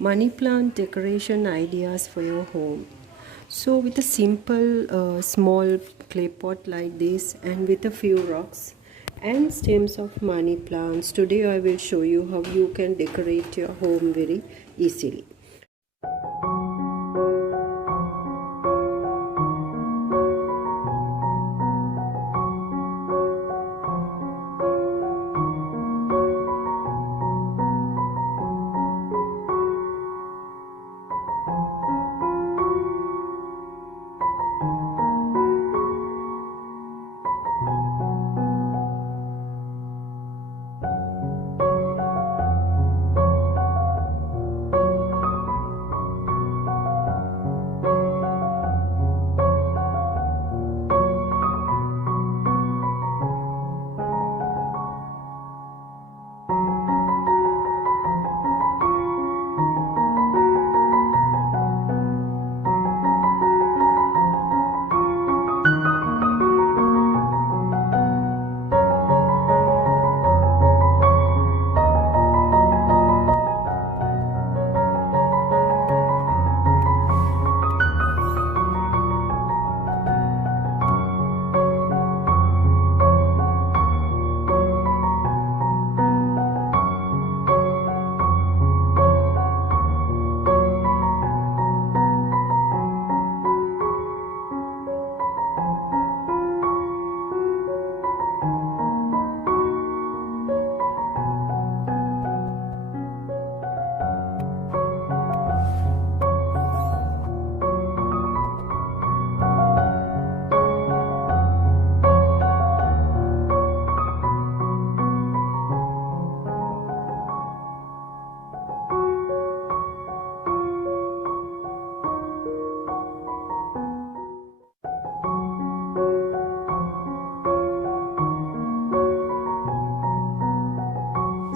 Money plant decoration ideas for your home. So with a simple small clay pot like this and with a few rocks and stems of money plants, today I will show you how you can decorate your home very easily.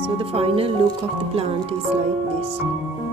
So the final look of the plant is like this.